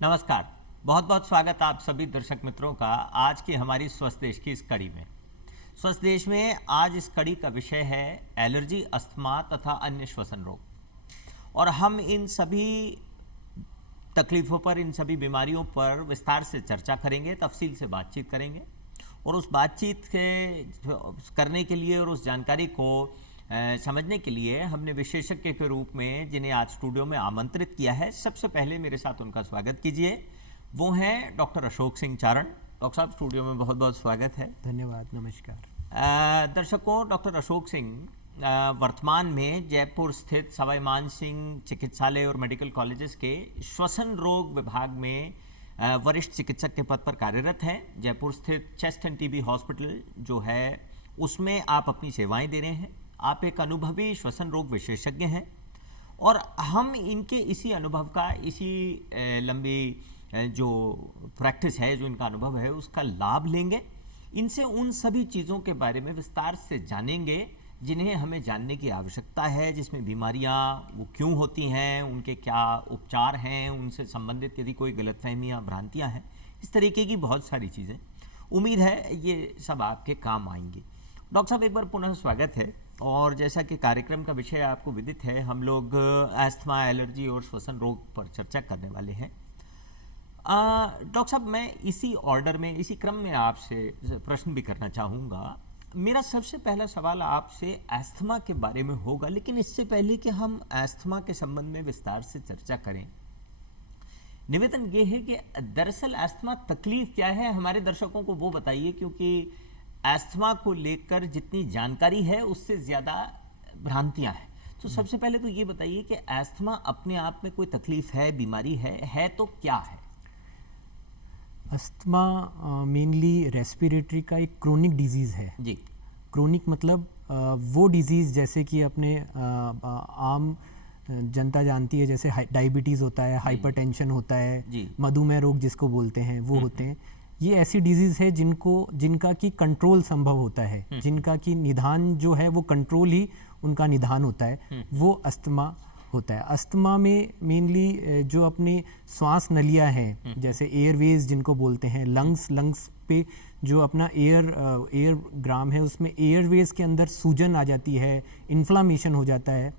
नमस्कार, बहुत बहुत स्वागत आप सभी दर्शक मित्रों का आज की हमारी स्वस्थ देश की इस कड़ी में। स्वस्थ देश में आज इस कड़ी का विषय है एलर्जी, अस्थमा तथा अन्य श्वसन रोग। और हम इन सभी तकलीफ़ों पर, इन सभी बीमारियों पर विस्तार से चर्चा करेंगे, तफसील से बातचीत करेंगे। और उस बातचीत के करने के लिए और उस जानकारी को समझने के लिए हमने विशेषज्ञ के रूप में जिन्हें आज स्टूडियो में आमंत्रित किया है, सबसे पहले मेरे साथ उनका स्वागत कीजिए। वो हैं डॉक्टर अशोक सिंह चारण। डॉक्टर साहब, स्टूडियो में बहुत बहुत स्वागत है। धन्यवाद, नमस्कार। दर्शकों, डॉक्टर अशोक सिंह वर्तमान में जयपुर स्थित सवाई मान सिंह चिकित्सालय और मेडिकल कॉलेजेस के श्वसन रोग विभाग में वरिष्ठ चिकित्सक के पद पर कार्यरत हैं। जयपुर स्थित चेस्ट एंड टीबी हॉस्पिटल जो है उसमें आप अपनी सेवाएं दे रहे हैं। आप एक अनुभवी श्वसन रोग विशेषज्ञ हैं और हम इनके इसी अनुभव का, इसी लंबी जो प्रैक्टिस है, जो इनका अनुभव है, उसका लाभ लेंगे। इनसे उन सभी चीज़ों के बारे में विस्तार से जानेंगे जिन्हें हमें जानने की आवश्यकता है, जिसमें बीमारियां वो क्यों होती हैं, उनके क्या उपचार हैं, उनसे संबंधित यदि कोई गलतफहमियां, भ्रांतियां हैं, इस तरीके की बहुत सारी चीज़ें। उम्मीद है ये सब आपके काम आएंगी। डॉक्टर साहब, एक बार पुनः स्वागत है। और जैसा कि कार्यक्रम का विषय आपको विदित है, हम लोग अस्थमा, एलर्जी और श्वसन रोग पर चर्चा करने वाले हैं। डॉक्टर साहब, मैं इसी ऑर्डर में, इसी क्रम में आपसे प्रश्न भी करना चाहूँगा। मेरा सबसे पहला सवाल आपसे अस्थमा के बारे में होगा, लेकिन इससे पहले कि हम अस्थमा के संबंध में विस्तार से चर्चा करें, निवेदन ये है कि दरअसल अस्थमा तकलीफ क्या है, हमारे दर्शकों को वो बताइए, क्योंकि अस्थमा को लेकर जितनी जानकारी है उससे ज़्यादा भ्रांतियां हैं। तो सबसे पहले तो ये बताइए कि अस्थमा अपने आप में कोई तकलीफ है, बीमारी है तो क्या है? अस्थमा मेनली रेस्पिरेटरी का एक क्रोनिक डिजीज़ है जी। क्रोनिक मतलब वो डिजीज़ जैसे कि अपने आम जनता जानती है, जैसे डायबिटीज़ होता है, हाइपरटेंशन होता है, मधुमेह रोग जिसको बोलते हैं, वो होते हैं। ये ऐसी डिजीज़ है जिनका की कंट्रोल संभव होता है, जिनका की निदान जो है वो कंट्रोल ही उनका निदान होता है, वो अस्थमा होता है। अस्थमा में मेनली जो अपने श्वास नलियाँ हैं, जैसे एयरवेज जिनको बोलते हैं, लंग्स पे जो अपना एयर ग्राम है, उसमें एयरवेज के अंदर सूजन आ जाती है, इन्फ्लामेशन हो जाता है।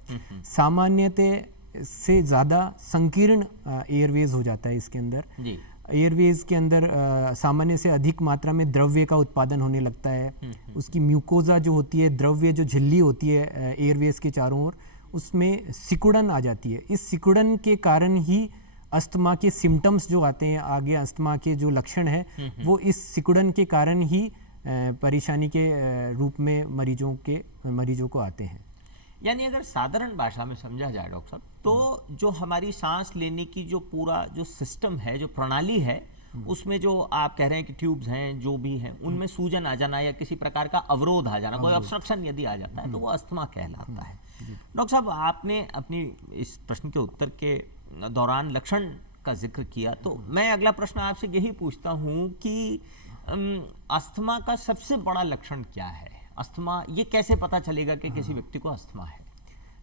सामान्यतः से ज़्यादा संकीर्ण एयरवेज हो जाता है इसके अंदर। एयरवेज के अंदर सामान्य से अधिक मात्रा में द्रव्य का उत्पादन होने लगता है। उसकी म्यूकोजा जो होती है, द्रव्य जो झिल्ली होती है एयरवेज के चारों ओर, उसमें सिकुड़न आ जाती है। इस सिकुड़न के कारण ही अस्थमा के सिम्टम्स जो आते हैं, आगे अस्थमा के जो लक्षण हैं, वो इस सिकुड़न के कारण ही परेशानी के रूप में मरीजों को आते हैं। यानी अगर साधारण भाषा में समझा जाए डॉक्टर साहब, तो जो हमारी सांस लेने की जो पूरा जो सिस्टम है, जो प्रणाली है, उसमें जो आप कह रहे हैं कि ट्यूब्स हैं, जो भी हैं, उनमें सूजन आ जाना या किसी प्रकार का अवरोध आ जाना, कोई ऑब्स्ट्रक्शन यदि आ जाता है, तो वो अस्थमा कहलाता है। डॉक्टर साहब, आपने अपनी इस प्रश्न के उत्तर के दौरान लक्षण का जिक्र किया, तो मैं अगला प्रश्न आपसे यही पूछता हूँ कि अस्थमा का सबसे बड़ा लक्षण क्या है? अस्थमा, ये कैसे पता चलेगा कि किसी व्यक्ति को अस्थमा है?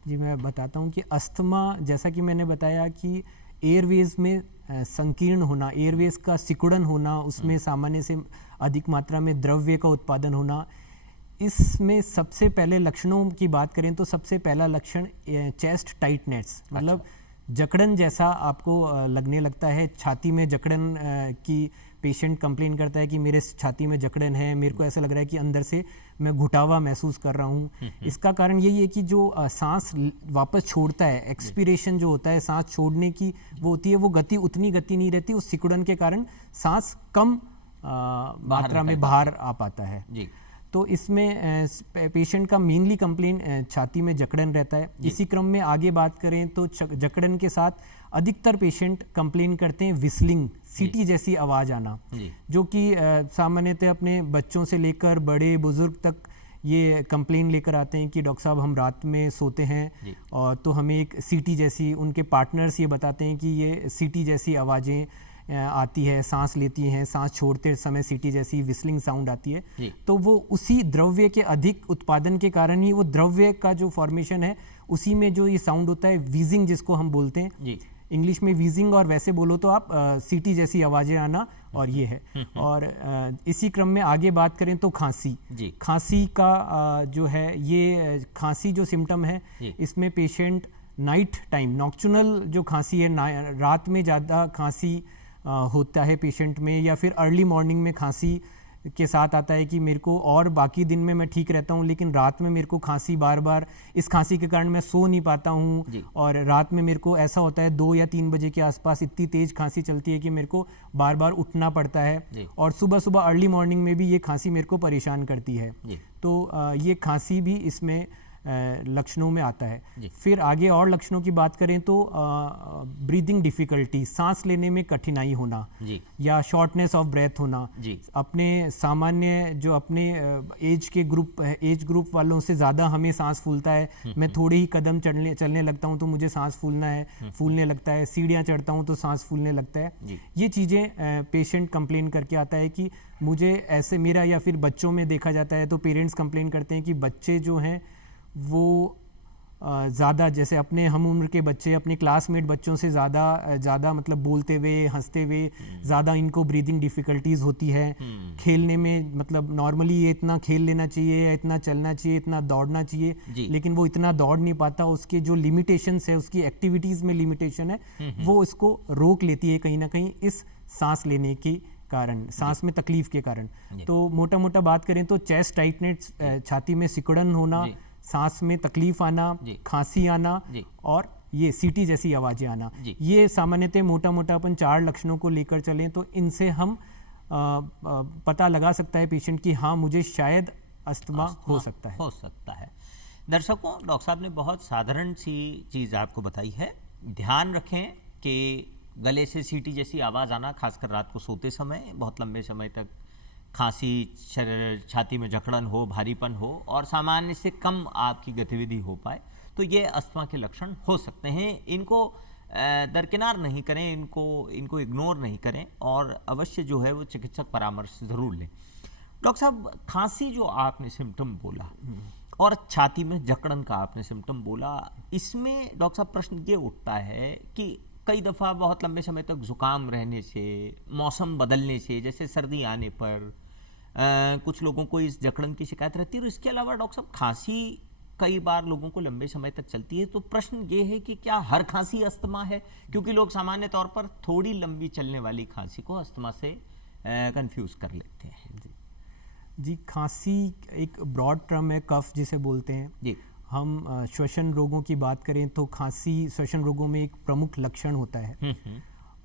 जी, मैं बताता हूँ कि अस्थमा, जैसा कि मैंने बताया कि एयरवेज में संकीर्ण होना, एयरवेज का सिकुड़न होना, उसमें सामान्य से अधिक मात्रा में द्रव्य का उत्पादन होना, इसमें सबसे पहले लक्षणों की बात करें तो सबसे पहला लक्षण चेस्ट टाइटनेस, मतलब जकड़न जैसा आपको लगने लगता है। छाती में जकड़न की पेशेंट कंप्लेन करता है कि मेरे छाती में जकड़न है, मेरे को ऐसा लग रहा है कि अंदर से मैं घुटावा महसूस कर रहा हूँ। इसका कारण यही है कि जो सांस वापस छोड़ता है, एक्सपीरेशन जो होता है, सांस छोड़ने की वो होती है, वो उतनी गति नहीं रहती। उस सिकुड़न के कारण सांस कम मात्रा में बाहर आ पाता है जी। तो इसमें पेशेंट का मेनली कंप्लेन छाती में जकड़न रहता है। इसी क्रम में आगे बात करें तो जकड़न के साथ अधिकतर पेशेंट कंप्लेन करते हैं विस्लिंग, सीटी जैसी आवाज़ आना, जो कि सामान्यतः अपने बच्चों से लेकर बड़े बुजुर्ग तक ये कंप्लेन लेकर आते हैं कि डॉक्टर साहब, हम रात में सोते हैं और तो हमें एक सीटी जैसी, उनके पार्टनर्स ये बताते हैं कि ये सीटी जैसी आवाज़ें आती है, सांस लेती हैं, सांस छोड़ते समय सीटी जैसी विस्लिंग साउंड आती है। तो वो उसी द्रव्य के अधिक उत्पादन के कारण ही, वो द्रव्य का जो फॉर्मेशन है उसी में जो ये साउंड होता है, वीजिंग जिसको हम बोलते हैं, इंग्लिश में वीजिंग, और वैसे बोलो तो आप सीटी जैसी आवाज़ें आना, और ये है। और इसी क्रम में आगे बात करें तो खांसी, खांसी का जो है, ये खांसी जो सिम्टम है इसमें पेशेंट नाइट टाइम, नॉक्चुनल जो खांसी है, रात में ज़्यादा खांसी होता है पेशेंट में, या फिर अर्ली मॉर्निंग में खांसी के साथ आता है कि मेरे को, और बाकी दिन में मैं ठीक रहता हूँ लेकिन रात में मेरे को खांसी बार बार, इस खांसी के कारण मैं सो नहीं पाता हूँ, और रात में मेरे को ऐसा होता है 2 या 3 बजे के आसपास इतनी तेज खांसी चलती है कि मेरे को बार बार उठना पड़ता है, और सुबह सुबह अर्ली मॉर्निंग में भी ये खांसी मेरे को परेशान करती है। तो ये खांसी भी इसमें लक्षणों में आता है। फिर आगे और लक्षणों की बात करें तो ब्रीदिंग डिफिकल्टी, सांस लेने में कठिनाई होना, या शॉर्टनेस ऑफ ब्रेथ होना, अपने सामान्य जो अपने एज ग्रुप वालों से ज़्यादा हमें सांस फूलता है, मैं थोड़े ही कदम चलने लगता हूँ तो मुझे सांस फूलने लगता है, सीढ़ियाँ चढ़ता हूँ तो सांस फूलने लगता है। ये चीज़ें पेशेंट कंप्लेन करके आता है कि मुझे ऐसे, मेरा, या फिर बच्चों में देखा जाता है तो पेरेंट्स कंप्लेन करते हैं कि बच्चे जो हैं वो ज़्यादा, जैसे अपने हम उम्र के बच्चे अपने क्लासमेट बच्चों से ज़्यादा मतलब बोलते हुए, हंसते हुए, ज़्यादा इनको ब्रीदिंग डिफ़िकल्टीज़ होती है। खेलने में, मतलब नॉर्मली ये इतना खेल लेना चाहिए, इतना चलना चाहिए, इतना दौड़ना चाहिए, लेकिन वो इतना दौड़ नहीं पाता। उसके जो लिमिटेशंस है, उसकी एक्टिविटीज़ में लिमिटेशन है, वो इसको रोक लेती है कहीं ना कहीं इस सांस लेने के कारण, सांस में तकलीफ के कारण। तो मोटा मोटा बात करें तो चेस्ट टाइटनेस, छाती में सिकुड़न होना, सांस में तकलीफ आना, खांसी आना, और ये सीटी जैसी आवाज़ें आना, ये सामान्यतः मोटा मोटा अपन 4 लक्षणों को लेकर चलें तो इनसे हम पता लगा सकता है पेशेंट की हाँ मुझे शायद अस्थमा हो सकता है। दर्शकों, डॉक्टर साहब ने बहुत साधारण सी चीज़ आपको बताई है। ध्यान रखें कि गले से सीटी जैसी आवाज़ आना, खासकर रात को सोते समय, बहुत लंबे समय तक खांसी, छाती में जकड़न हो, भारीपन हो, और सामान्य से कम आपकी गतिविधि हो पाए, तो ये अस्थमा के लक्षण हो सकते हैं। इनको दरकिनार नहीं करें, इनको इग्नोर नहीं करें, और अवश्य जो है वो चिकित्सक परामर्श ज़रूर लें। डॉक्टर साहब, खांसी जो आपने सिम्टम बोला और छाती में जकड़न का आपने सिम्टम बोला, इसमें डॉक्टर साहब प्रश्न ये उठता है कि कई दफ़ा बहुत लंबे समय तक जुकाम रहने से, मौसम बदलने से, जैसे सर्दी आने पर कुछ लोगों को इस जकड़न की शिकायत रहती है, और इसके अलावा डॉक्टर साहब खांसी कई बार लोगों को लंबे समय तक चलती है। तो प्रश्न ये है कि क्या हर खांसी अस्थमा है? क्योंकि लोग सामान्य तौर पर थोड़ी लंबी चलने वाली खांसी को अस्थमा से कंफ्यूज कर लेते हैं। जी, खांसी एक ब्रॉड टर्म है, कफ जिसे बोलते हैं जी। हम श्वसन रोगों की बात करें तो खांसी श्वसन रोगों में एक प्रमुख लक्षण होता है।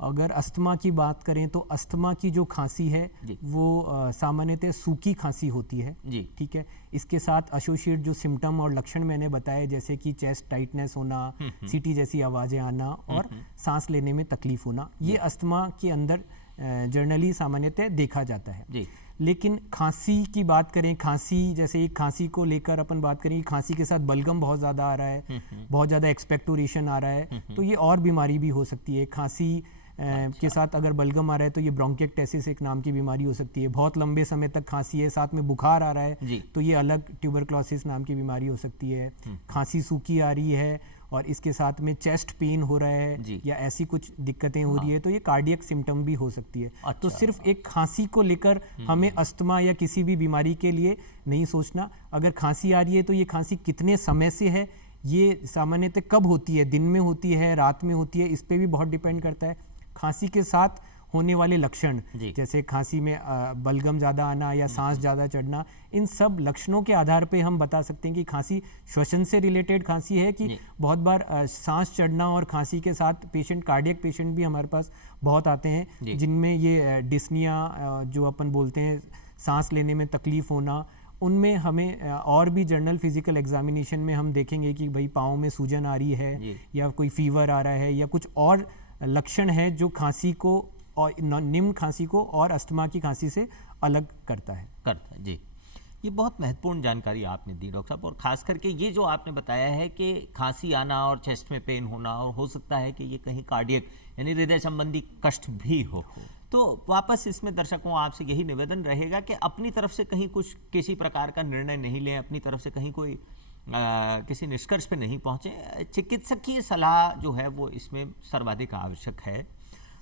अगर अस्थमा की बात करें तो अस्थमा की जो खांसी है वो सामान्यतः सूखी खांसी होती है, ठीक है। इसके साथ एसोसिएट जो सिम्टम और लक्षण मैंने बताए, जैसे कि चेस्ट टाइटनेस होना, सीटी जैसी आवाज़ें आना, और सांस लेने में तकलीफ होना, ये अस्थमा के अंदर जनरली सामान्यतः देखा जाता है। लेकिन खांसी की बात करें, खांसी जैसे एक खांसी को लेकर अपन बात करें, खांसी के साथ बलगम बहुत ज़्यादा आ रहा है, बहुत ज़्यादा एक्सपेक्टोरेशन आ रहा है, तो ये और बीमारी भी हो सकती है। खांसी के साथ अगर बलगम आ रहा है तो ये ब्रोंकिएक्टेसिस एक नाम की बीमारी हो सकती है। बहुत लंबे समय तक खांसी है, साथ में बुखार आ रहा है, तो ये अलग ट्यूबरक्लोसिस नाम की बीमारी हो सकती है। खांसी सूखी आ रही है और इसके साथ में चेस्ट पेन हो रहा है या ऐसी कुछ दिक्कतें हो रही है, तो ये कार्डियक सिम्टम भी हो सकती है। तो सिर्फ एक खांसी को लेकर हमें अस्थमा या किसी भी बीमारी के लिए नहीं सोचना। अगर खांसी आ रही है तो ये खांसी कितने समय से है, ये सामान्यतः कब होती है, दिन में होती है, रात में होती है, इस पर भी बहुत डिपेंड करता है। खांसी के साथ होने वाले लक्षण, जैसे खांसी में बलगम ज़्यादा आना या सांस ज़्यादा चढ़ना, इन सब लक्षणों के आधार पे हम बता सकते हैं कि खांसी श्वसन से रिलेटेड खांसी है कि बहुत बार सांस चढ़ना और खांसी के साथ पेशेंट, कार्डियक पेशेंट भी हमारे पास बहुत आते हैं जिनमें ये डिस्निया जो अपन बोलते हैं, सांस लेने में तकलीफ होना, उनमें हमें और भी जनरल फिजिकल एग्जामिनेशन में हम देखेंगे कि भाई पाँव में सूजन आ रही है या कोई फीवर आ रहा है या कुछ और लक्षण है जो खांसी को और निम्न खांसी को और अस्थमा की खांसी से अलग करता है जी। ये बहुत महत्वपूर्ण जानकारी आपने दी डॉक्टर साहब, और खास करके ये जो आपने बताया है कि खांसी आना और चेस्ट में पेन होना, और हो सकता है कि ये कहीं कार्डियक यानी हृदय संबंधी कष्ट भी हो। तो वापस इसमें दर्शकों आपसे यही निवेदन रहेगा कि अपनी तरफ से कहीं कुछ किसी प्रकार का निर्णय नहीं लें, अपनी तरफ से कहीं कोई किसी निष्कर्ष पे नहीं पहुंचे। चिकित्सकीय सलाह जो है वो इसमें सर्वाधिक आवश्यक है।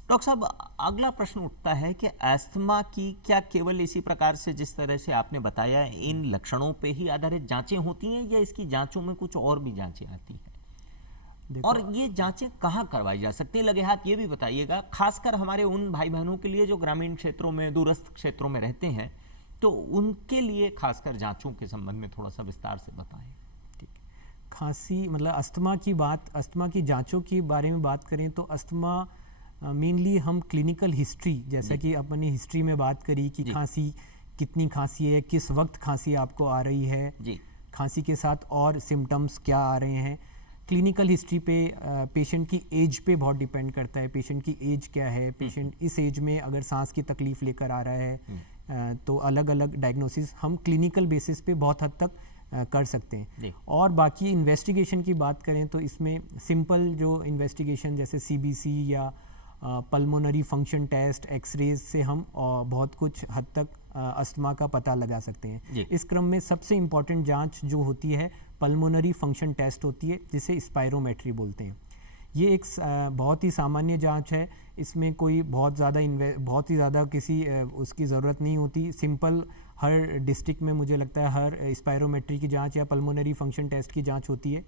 डॉक्टर साहब, अगला प्रश्न उठता है कि अस्थमा की क्या केवल इसी प्रकार से जिस तरह से आपने बताया इन लक्षणों पे ही आधारित जांचें होती हैं, या इसकी जांचों में कुछ और भी जांचें आती हैं? और ये जांचें कहाँ करवाई जा सकती हैं? लगे हाथ ये भी बताइएगा, खासकर हमारे उन भाई बहनों के लिए जो ग्रामीण क्षेत्रों में, दूरस्थ क्षेत्रों में रहते हैं, तो उनके लिए खासकर जांचों के संबंध में थोड़ा सा विस्तार से बताएं। खांसी मतलब अस्थमा की जांचों के बारे में बात करें तो अस्थमा मेनली हम क्लिनिकल हिस्ट्री, जैसा कि अपनी हिस्ट्री में बात करी कि खांसी कितनी खांसी है, किस वक्त खांसी आपको आ रही है, खांसी के साथ और सिम्टम्स क्या आ रहे हैं, क्लिनिकल हिस्ट्री पे पेशेंट की एज पे बहुत डिपेंड करता है। पेशेंट की एज क्या है, पेशेंट इस एज में अगर सांस की तकलीफ लेकर आ रहा है तो अलग अलग डायग्नोसिस हम क्लिनिकल बेसिस पे बहुत हद तक कर सकते हैं। और बाकी इन्वेस्टिगेशन की बात करें तो इसमें सिंपल जो इन्वेस्टिगेशन जैसे सीबीसी या पल्मोनरी फंक्शन टेस्ट, एक्सरेज से हम बहुत कुछ हद तक अस्थमा का पता लगा सकते हैं। इस क्रम में सबसे इम्पॉर्टेंट जांच जो होती है पल्मोनरी फंक्शन टेस्ट होती है, जिसे स्पायरोमेट्री बोलते हैं। ये एक बहुत ही सामान्य जांच है, इसमें कोई बहुत ही ज़्यादा किसी उसकी ज़रूरत नहीं होती। सिंपल हर डिस्ट्रिक्ट में मुझे लगता है हर स्पायरोमेट्री की जांच या पल्मोनरी फंक्शन टेस्ट की जांच होती है।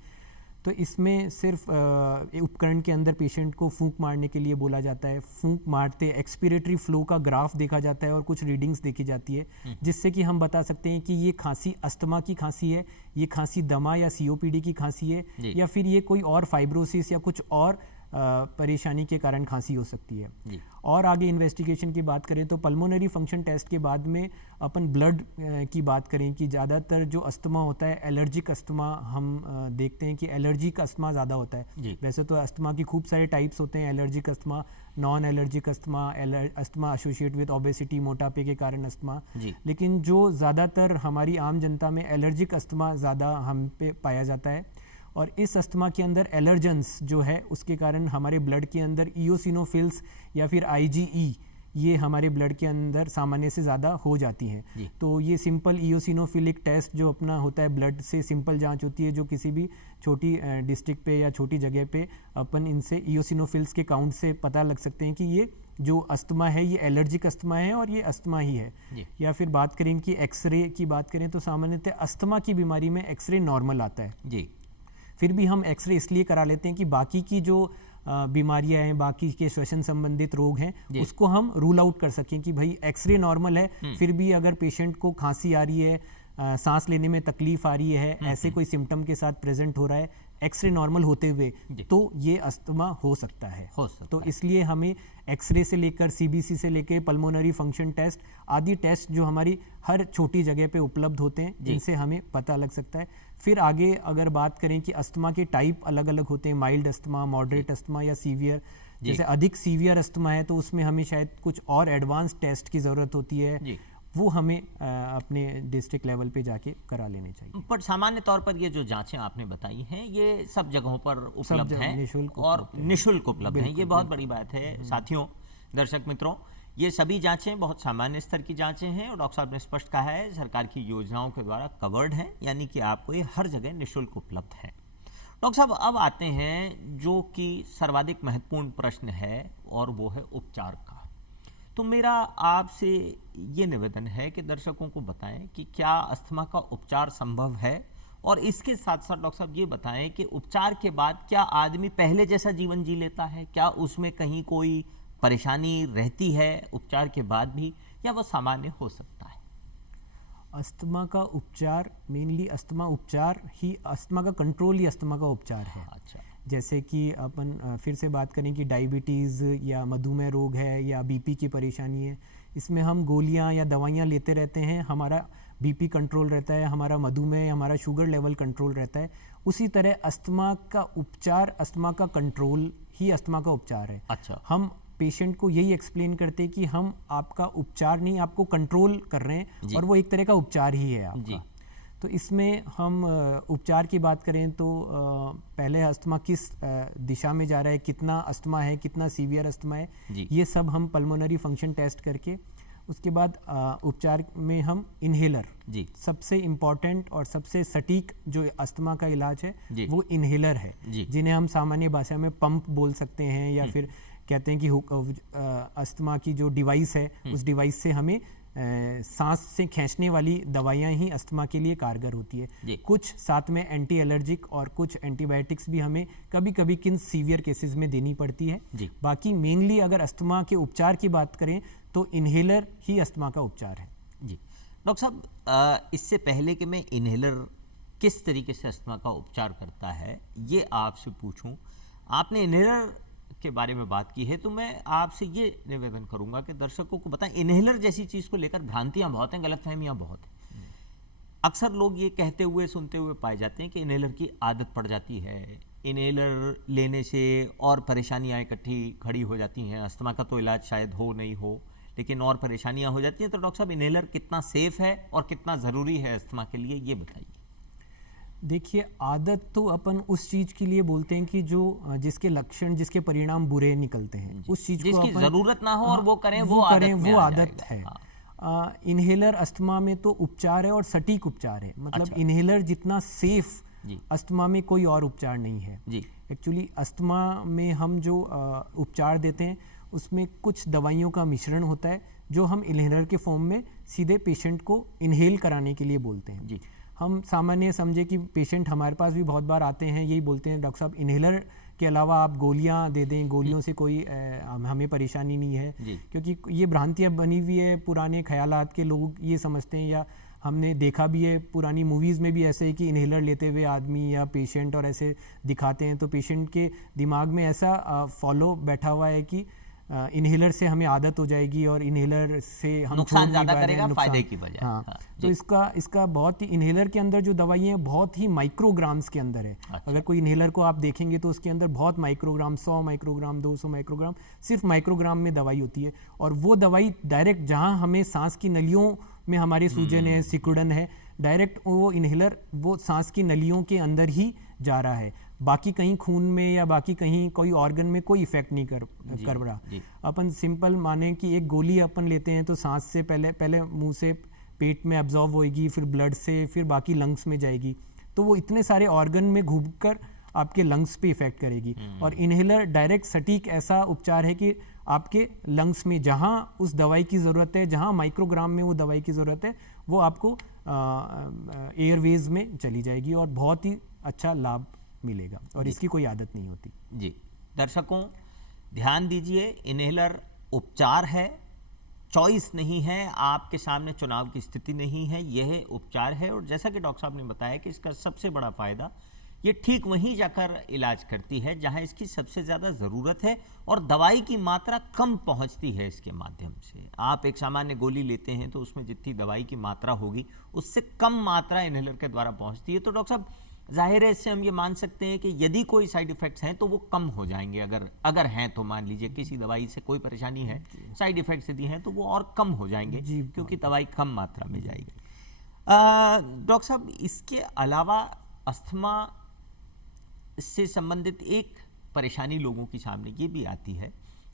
तो इसमें सिर्फ उपकरण के अंदर पेशेंट को फूंक मारने के लिए बोला जाता है। फूंक मारते एक्सपीरेटरी फ्लो का ग्राफ देखा जाता है और कुछ रीडिंग्स देखी जाती है, जिससे कि हम बता सकते हैं कि ये खांसी अस्थमा की खांसी है, ये खांसी दमा या सीओपीडी की खांसी है, या फिर ये कोई और फाइब्रोसिस या कुछ और परेशानी के कारण खांसी हो सकती है। और आगे इन्वेस्टिगेशन की बात करें तो पल्मोनरी फंक्शन टेस्ट के बाद में अपन ब्लड की बात करें कि ज़्यादातर जो अस्थमा होता है एलर्जिक अस्थमा हम देखते हैं कि एलर्जिक अस्थमा ज़्यादा होता है। वैसे तो अस्थमा की खूब सारे टाइप्स होते हैं, allergic asthma, non allergic asthma, asthma associate with obesity, मोटापे के कारण अस्थमा, लेकिन जो ज़्यादातर हमारी आम जनता में एलर्जिक अस्थमा ज़्यादा हम पे पाया जाता है। और इस अस्थमा के अंदर एलर्जेंस जो है उसके कारण हमारे ब्लड के अंदर इओसिनोफिल्स या फिर आईजीई ये हमारे ब्लड के अंदर सामान्य से ज़्यादा हो जाती हैं। तो ये सिंपल इओसिनोफिलिक टेस्ट जो अपना होता है ब्लड से सिंपल जांच होती है, जो किसी भी छोटी डिस्ट्रिक्ट पे या छोटी जगह पे अपन इनसे इओसिनोफिल्स के काउंट से पता लग सकते हैं कि ये जो अस्थमा है ये एलर्जिक अस्थमा है और ये अस्थमा ही है। या फिर बात करें कि एक्सरे की बात करें तो सामान्यतः अस्थमा की बीमारी में एक्सरे नॉर्मल आता है। फिर भी हम एक्सरे इसलिए करा लेते हैं कि बाकी की जो बीमारियां हैं, बाकी के श्वसन संबंधित रोग हैं, उसको हम रूल आउट कर सकें कि भाई एक्सरे नॉर्मल है, फिर भी अगर पेशेंट को खांसी आ रही है, सांस लेने में तकलीफ आ रही है, ऐसे कोई सिम्टम के साथ प्रेजेंट हो रहा है एक्सरे नॉर्मल होते हुए, तो ये अस्थमा हो सकता है। तो इसलिए हमें एक्सरे से लेकर सीबीसी से लेकर पल्मोनरी फंक्शन टेस्ट आदि टेस्ट जो हमारी हर छोटी जगह पे उपलब्ध होते हैं, जिनसे हमें पता लग सकता है। फिर आगे अगर बात करें कि अस्थमा के टाइप अलग अलग होते हैं, माइल्ड अस्थमा, मॉडरेट अस्थमा या सीवियर। जैसे अधिक सीवियर अस्थमा है तो उसमें हमें शायद कुछ और एडवांस टेस्ट की ज़रूरत होती है, वो हमें अपने डिस्ट्रिक्ट लेवल पे जाके करा लेने चाहिए। पर सामान्य तौर पर ये जो जांचें आपने बताई हैं ये सब जगहों पर उपलब्ध हैं और निःशुल्क उपलब्ध हैं, ये बहुत बड़ी बात है। साथियों, दर्शक मित्रों, ये सभी जांचें बहुत सामान्य स्तर की जांचें हैं और डॉक्टर साहब ने स्पष्ट कहा है सरकार की योजनाओं के द्वारा कवर्ड हैं, यानी कि आपको ये हर जगह निःशुल्क उपलब्ध है। डॉक्टर साहब, अब आते हैं जो कि सर्वाधिक महत्वपूर्ण प्रश्न है और वो है उपचार का। तो मेरा आपसे ये निवेदन है कि दर्शकों को बताएं कि क्या अस्थमा का उपचार संभव है, और इसके साथ साथ डॉक्टर साहब ये बताएं कि उपचार के बाद क्या आदमी पहले जैसा जीवन जी लेता है, क्या उसमें कहीं कोई परेशानी रहती है उपचार के बाद भी, या वो सामान्य हो सकता है? अस्थमा का उपचार मेनली अस्थमा का कंट्रोल ही अस्थमा का उपचार है। अच्छा। जैसे कि अपन फिर से बात करें कि डायबिटीज़ या मधुमेह रोग है या बीपी की परेशानी है, इसमें हम गोलियां या दवाइयां लेते रहते हैं, हमारा बीपी कंट्रोल रहता है, हमारा मधुमेह, हमारा शुगर लेवल कंट्रोल रहता है। उसी तरह अस्थमा का उपचार, अस्थमा का कंट्रोल ही अस्थमा का उपचार है। अच्छा। हम पेशेंट को यही एक्सप्लेन करते हैं कि हम आपका उपचार नहीं, आपको कंट्रोल कर रहे हैं, और वो एक तरह का उपचार ही है आपका। तो इसमें हम उपचार की बात करें तो पहले अस्थमा किस दिशा में जा रहा है, कितना अस्थमा है, कितना सीवियर अस्थमा है, ये सब हम पल्मोनरी फंक्शन टेस्ट करके उसके बाद उपचार में हम इन्हेलर, जी सबसे इम्पॉर्टेंट और सबसे सटीक जो अस्थमा का इलाज है जी वो इन्हेलर है, जी जिन्हें हम सामान्य भाषा में पंप बोल सकते हैं, या फिर कहते हैं कि अस्थमा की जो डिवाइस है उस डिवाइस से हमें सांस से खींचने वाली दवाइयां ही अस्थमा के लिए कारगर होती है। जी। कुछ साथ में एंटी एलर्जिक और कुछ एंटीबायोटिक्स भी हमें कभी कभी किन सीवियर केसेस में देनी पड़ती है। जी। बाकी मेनली अगर अस्थमा के उपचार की बात करें तो इन्हेलर ही अस्थमा का उपचार है। जी डॉक्टर साहब, इससे पहले कि मैं इन्हेलर किस तरीके से अस्थमा का उपचार करता है ये आपसे पूछूं, आपने इन्हेलर के बारे में बात की है, तो मैं आपसे ये निवेदन करूंगा कि दर्शकों को बताएं, इन्हेलर जैसी चीज को लेकर भ्रांतियां बहुत हैं, गलतफहमियां बहुत हैं। अक्सर लोग ये कहते हुए सुनते हुए पाए जाते हैं कि इन्हेलर की आदत पड़ जाती है, इन्हेलर लेने से और परेशानियां इकट्ठी खड़ी हो जाती हैं, अस्थमा का तो इलाज शायद हो नहीं हो लेकिन और परेशानियां हो जाती हैं। तो डॉक्टर साहब, इन्हेलर कितना सेफ है और कितना ज़रूरी है अस्थमा के लिए, ये बताइए। देखिए, आदत तो अपन उस चीज के लिए बोलते हैं कि जो जिसके लक्षण, जिसके परिणाम बुरे निकलते हैं, उस चीज को जिसकी अपन जरूरत ना हो और वो करें, वो आदत जाएगा। है। हाँ। इन्हेलर अस्थमा में तो उपचार है और सटीक उपचार है, मतलब अच्छा। इन्हेलर जितना सेफ जी अस्थमा में कोई और उपचार नहीं है। जी एक्चुअली अस्थमा में हम जो उपचार देते हैं उसमें कुछ दवाइयों का मिश्रण होता है जो हम इन्हेलर के फॉर्म में सीधे पेशेंट को इन्हेल कराने के लिए बोलते हैं। जी हम सामान्य समझे कि पेशेंट हमारे पास भी बहुत बार आते हैं, यही बोलते हैं डॉक्टर साहब इन्हेलर के अलावा आप गोलियां दे दें, गोलियों से कोई हमें परेशानी नहीं है। जी। क्योंकि ये भ्रांतियां बनी हुई है, पुराने ख्यालात के लोग ये समझते हैं, या हमने देखा भी है पुरानी मूवीज़ में भी ऐसे है कि इन्हेलर लेते हुए आदमी या पेशेंट और ऐसे दिखाते हैं, तो पेशेंट के दिमाग में ऐसा फॉलो बैठा हुआ है कि इन्हेलर से हमें आदत हो जाएगी और इन्हेलर से हम नुकसान ज्यादा करेगा फायदे की बजाय। हाँ, हाँ, तो इसका बहुत ही, इन्हेलर के अंदर जो दवाइयाँ हैं बहुत ही माइक्रोग्राम्स के अंदर है। अच्छा। अगर कोई इन्हेलर को आप देखेंगे तो उसके अंदर बहुत माइक्रोग्राम, 100 माइक्रोग्राम, 200 माइक्रोग्राम, सिर्फ माइक्रोग्राम में दवाई होती है, और वो दवाई डायरेक्ट जहाँ हमें सांस की नलियों में हमारी सूजन है, सिकुड़न है, डायरेक्ट वो इन्हेलर वो सांस की नलियों के अंदर ही जा रहा है, बाकी कहीं खून में या बाकी कहीं कोई ऑर्गन में कोई इफेक्ट नहीं कर रहा। अपन सिंपल माने कि एक गोली अपन लेते हैं तो सांस से पहले मुंह से पेट में एब्जॉर्ब होएगी, फिर ब्लड से, फिर बाकी लंग्स में जाएगी, तो वो इतने सारे ऑर्गन में घूमकर आपके लंग्स पे इफेक्ट करेगी। और इन्हेलर डायरेक्ट सटीक ऐसा उपचार है कि आपके लंग्स में जहाँ उस दवाई की ज़रूरत है, जहाँ माइक्रोग्राम में वो दवाई की ज़रूरत है, वो आपको एयरवेज में चली जाएगी और बहुत ही अच्छा लाभ मिलेगा, और इसकी कोई आदत नहीं होती। जी दर्शकों ध्यान दीजिए, इन्हेलर उपचार है, चॉइस नहीं है, आपके सामने चुनाव की स्थिति नहीं है, यह उपचार है। और जैसा कि डॉक्टर साहब ने बताया कि इसका सबसे बड़ा फायदा ये ठीक वहीं जाकर इलाज करती है जहां इसकी सबसे ज़्यादा ज़रूरत है और दवाई की मात्रा कम पहुंचती है इसके माध्यम से। आप एक सामान्य गोली लेते हैं तो उसमें जितनी दवाई की मात्रा होगी उससे कम मात्रा इन्हेलर के द्वारा पहुंचती है। तो डॉक्टर साहब, जाहिर है इससे हम ये मान सकते हैं कि यदि कोई साइड इफेक्ट्स हैं तो वो कम हो जाएंगे। अगर हैं तो मान लीजिए किसी दवाई से कोई परेशानी है, साइड इफेक्ट्स यदि हैं तो वो और कम हो जाएंगे क्योंकि दवाई कम मात्रा में जाएगी। डॉक्टर साहब, इसके अलावा अस्थमा से संबंधित एक परेशानी लोगों के सामने ये भी आती है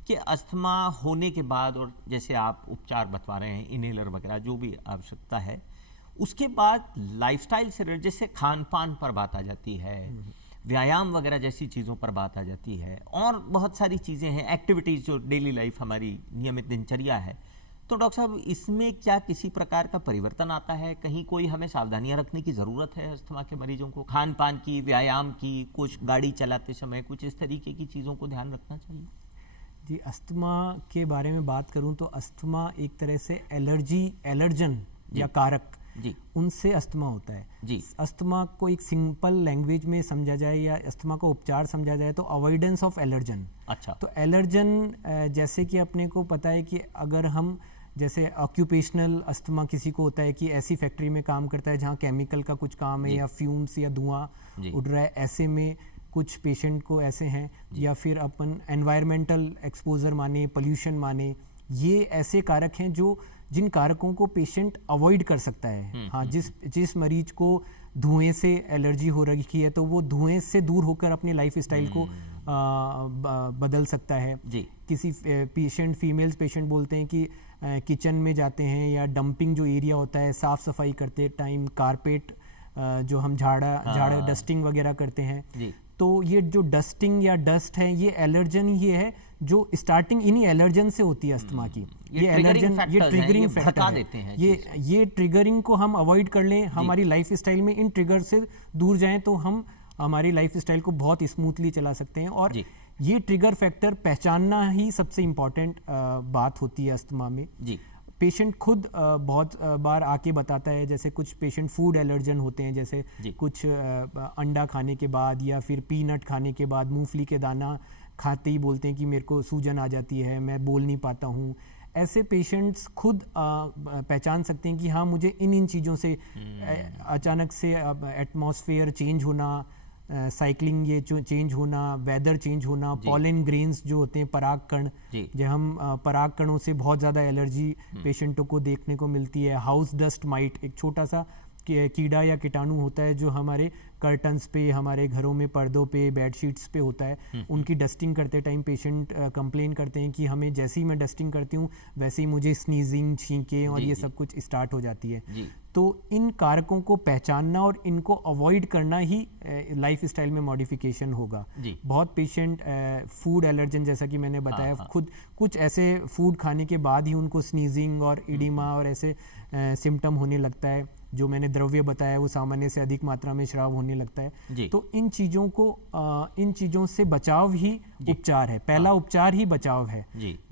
कि अस्थमा होने के बाद, और जैसे आप उपचार बतवा रहे हैं, इन्हेलर वगैरह जो भी आवश्यकता है, उसके बाद लाइफस्टाइल से रिलेटेड, जैसे खान पान पर बात आ जाती है, व्यायाम वगैरह जैसी चीज़ों पर बात आ जाती है, और बहुत सारी चीज़ें हैं, एक्टिविटीज़ जो डेली लाइफ हमारी नियमित दिनचर्या है। तो डॉक्टर साहब, इसमें क्या किसी प्रकार का परिवर्तन आता है? कहीं कोई हमें सावधानियां रखने की ज़रूरत है अस्थमा के मरीजों को? खान पान की, व्यायाम की, कुछ गाड़ी चलाते समय कुछ इस तरीके की चीज़ों को ध्यान रखना चाहिए? जी, अस्थमा के बारे में बात करूं तो अस्थमा एक तरह से एलर्जन या कारक, जी, उनसे अस्थमा होता है। जी। अस्थमा को एक सिंपल लैंग्वेज में समझा जाए या अस्थमा को उपचार समझा जाए तो अवॉइडेंस ऑफ एलर्जन। अच्छा। तो एलर्जन, जैसे कि अपने को पता है कि अगर हम, जैसे ऑक्यूपेशनल अस्थमा किसी को होता है कि ऐसी फैक्ट्री में काम करता है जहाँ केमिकल का कुछ काम है, या फ्यूम्स या धुआं उड़ रहा है, ऐसे में कुछ पेशेंट को ऐसे हैं, या फिर अपन एनवायरमेंटल एक्सपोजर माने, पोल्यूशन माने, ये ऐसे कारक हैं जिन कारकों को पेशेंट अवॉइड कर सकता है। हाँ, जिस मरीज को धुएं से एलर्जी हो रखी है तो वो धुएं से दूर होकर अपनी लाइफ स्टाइल को बदल सकता है। जी। किसी फीमेल्स पेशेंट बोलते हैं कि किचन में जाते हैं या डंपिंग जो एरिया होता है साफ सफाई करते टाइम कारपेट जो हम झाड़ा डस्टिंग वगैरह करते हैं, जी। तो ये जो डस्टिंग या डस्ट है ये एलर्जन ही है जो स्टार्टिंग इन्हीं एलर्जन से होती है अस्थमा की। ये एलर्जन ये ट्रिगरिंग फैक्टर देते हैं। ये ट्रिगरिंग को हम अवॉइड कर लें, हमारी लाइफ स्टाइल में इन ट्रिगर से दूर जाएं तो हम हमारी लाइफ स्टाइल को बहुत स्मूथली चला सकते हैं। और ये ट्रिगर फैक्टर पहचानना ही सबसे इम्पॉर्टेंट बात होती है अस्थमा में। जी। पेशेंट खुद बहुत बार आके बताता है, जैसे कुछ पेशेंट फूड एलर्जन होते हैं, जैसे कुछ अंडा खाने के बाद या फिर पीनट खाने के बाद मूंगफली के दाना खाते ही बोलते हैं कि मेरे को सूजन आ जाती है, मैं बोल नहीं पाता हूँ। ऐसे पेशेंट्स खुद पहचान सकते हैं कि हाँ मुझे इन चीज़ों से अचानक से एटमॉस्फेयर चेंज होना, साइकिलिंग ये चेंज होना, वेदर चेंज होना, पॉलन ग्रेन्स जो होते हैं पराग कण, जब हम पराग कणों से बहुत ज़्यादा एलर्जी पेशेंटों को देखने को मिलती है। हाउस डस्ट माइट एक छोटा सा कीड़ा या कीटाणु होता है जो हमारे कर्टन्स पे, हमारे घरों में पर्दों पे, बेडशीट्स पे होता है। उनकी डस्टिंग करते टाइम पेशेंट कंप्लेन करते हैं कि हमें जैसे ही मैं डस्टिंग करती हूँ वैसे ही मुझे स्नीजिंग, छींकें और ये सब कुछ स्टार्ट हो जाती है। तो इन कारकों को पहचानना और इनको अवॉइड करना ही लाइफ स्टाइल में मॉडिफिकेशन होगा। बहुत पेशेंट फूड एलर्जन, जैसा कि मैंने बताया, खुद कुछ ऐसे फूड खाने के बाद ही उनको स्नीजिंग और इडिमा और ऐसे सिम्टम होने लगता है। जो मैंने द्रव्य बताया वो सामान्य से अधिक मात्रा में श्राव होने लगता है। तो इन चीज़ों से बचाव ही उपचार है, पहला उपचार ही बचाव है।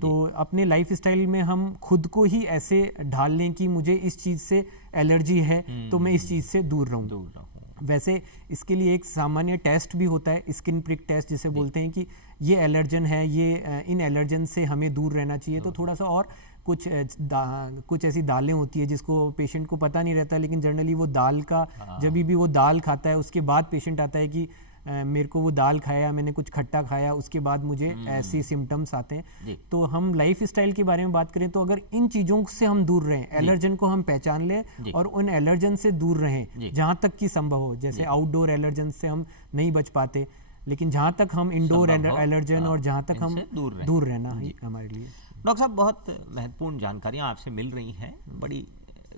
तो अपने लाइफ स्टाइल में हम खुद को ही ऐसे ढाल लें कि मुझे इस चीज़ से एलर्जी है तो मैं इस चीज़ से दूर रहूं। वैसे इसके लिए एक सामान्य टेस्ट भी होता है, स्किन प्रिक टेस्ट जिसे बोलते हैं, कि ये एलर्जन है, ये इन एलर्जन से हमें दूर रहना चाहिए। तो थोड़ा सा और कुछ ऐसी दालें होती है जिसको पेशेंट को पता नहीं रहता, लेकिन जनरली वो दाल का जब भी वो दाल खाता है उसके बाद पेशेंट आता है कि मेरे को वो दाल खाया, मैंने कुछ खट्टा खाया, उसके बाद मुझे ऐसी सिम्टम्स आते हैं। तो हम लाइफ स्टाइल के बारे में बात करें तो अगर इन चीज़ों से हम दूर रहें, एलर्जन को हम पहचान लें और उन एलर्जन से दूर रहें जहाँ तक कि संभव हो। जैसे आउटडोर एलर्जन से हम नहीं बच पाते, लेकिन जहाँ तक हम इंडोर एलर्जन और जहाँ तक हम दूर रहना है हमारे लिए। डॉक्टर साहब, बहुत महत्वपूर्ण जानकारियाँ आपसे मिल रही हैं, बड़ी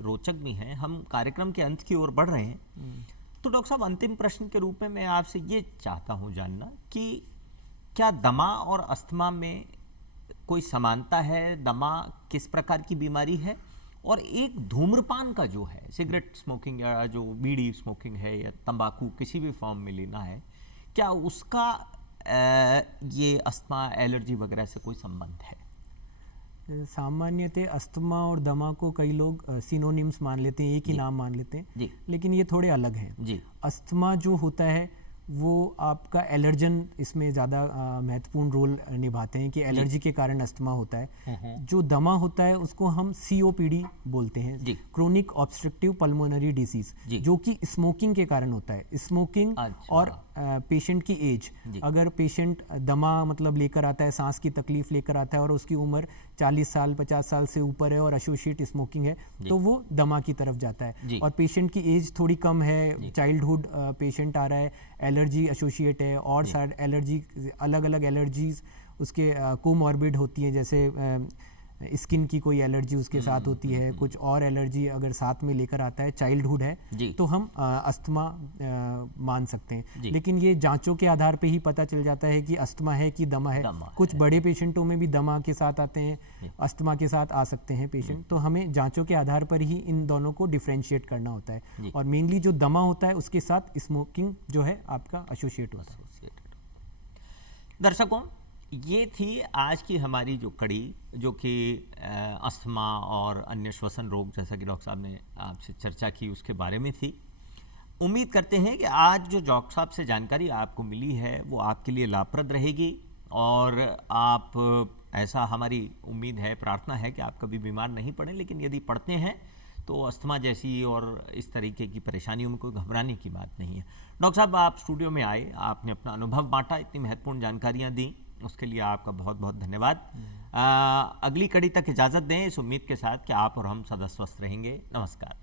रोचक भी हैं। हम कार्यक्रम के अंत की ओर बढ़ रहे हैं, तो डॉक्टर साहब अंतिम प्रश्न के रूप में मैं आपसे ये चाहता हूँ जानना कि क्या दमा और अस्थमा में कोई समानता है? दमा किस प्रकार की बीमारी है? और एक धूम्रपान का जो है, सिगरेट स्मोकिंग या जो बीड़ी स्मोकिंग है या तंबाकू किसी भी फॉर्म में लेना है, क्या उसका ये अस्थमा, एलर्जी वगैरह से कोई संबंध है? सामान्यतः अस्थमा और दमा को कई लोग सिनोनिम्स मान लेते हैं, एक ही नाम मान लेते हैं, लेकिन ये थोड़े अलग हैं। अस्थमा जो होता है वो आपका एलर्जन इसमें ज़्यादा महत्वपूर्ण रोल निभाते हैं कि एलर्जी के कारण अस्थमा होता है। जो दमा होता है उसको हम COPD बोलते हैं, क्रोनिक ऑब्स्ट्रक्टिव पल्मोनरी डिसीज, जो कि स्मोकिंग के कारण होता है। स्मोकिंग और पेशेंट की एज, अगर पेशेंट दमा मतलब लेकर आता है, सांस की तकलीफ लेकर आता है और उसकी उम्र 40 साल 50 साल से ऊपर है और एसोसिएट स्मोकिंग है, तो वो दमा की तरफ जाता है। और पेशेंट की एज थोड़ी कम है, चाइल्डहुड पेशेंट आ रहा है, एलर्जी एसोसिएट है और साइड एलर्जी, अलग अलग एलर्जीज उसके कोमॉर्बिड होती है, जैसे स्किन की कोई एलर्जी उसके साथ होती है, कुछ और एलर्जी अगर साथ में लेकर आता है, चाइल्डहुड है, तो हम अस्थमा मान सकते हैं। लेकिन ये जांचों के आधार पे ही पता चल जाता है कि अस्थमा है कि दमा है। कुछ बड़े पेशेंटों में भी दमा के साथ आते हैं, अस्थमा के साथ आ सकते हैं पेशेंट। तो हमें जांचों के आधार पर ही इन दोनों को डिफ्रेंशिएट करना होता है। और मेनली जो दमा होता है उसके साथ स्मोकिंग जो है आपका एसोसिएट होता है। दर्शकों, ये थी आज की हमारी जो कड़ी, जो कि अस्थमा और अन्य श्वसन रोग, जैसा कि डॉक्टर साहब ने आपसे चर्चा की, उसके बारे में थी। उम्मीद करते हैं कि आज जो डॉक्टर साहब से जानकारी आपको मिली है वो आपके लिए लाभप्रद रहेगी और आप, ऐसा हमारी उम्मीद है, प्रार्थना है कि आप कभी बीमार नहीं पड़ें। लेकिन यदि पड़ते हैं तो अस्थमा जैसी और इस तरीके की परेशानियों में कोई घबराने की बात नहीं है। डॉक्टर साहब, आप स्टूडियो में आए, आपने अपना अनुभव बांटा, इतनी महत्वपूर्ण जानकारियाँ दी, उसके लिए आपका बहुत बहुत धन्यवाद। अगली कड़ी तक इजाज़त दें इस उम्मीद के साथ कि आप और हम सदा स्वस्थ रहेंगे। नमस्कार।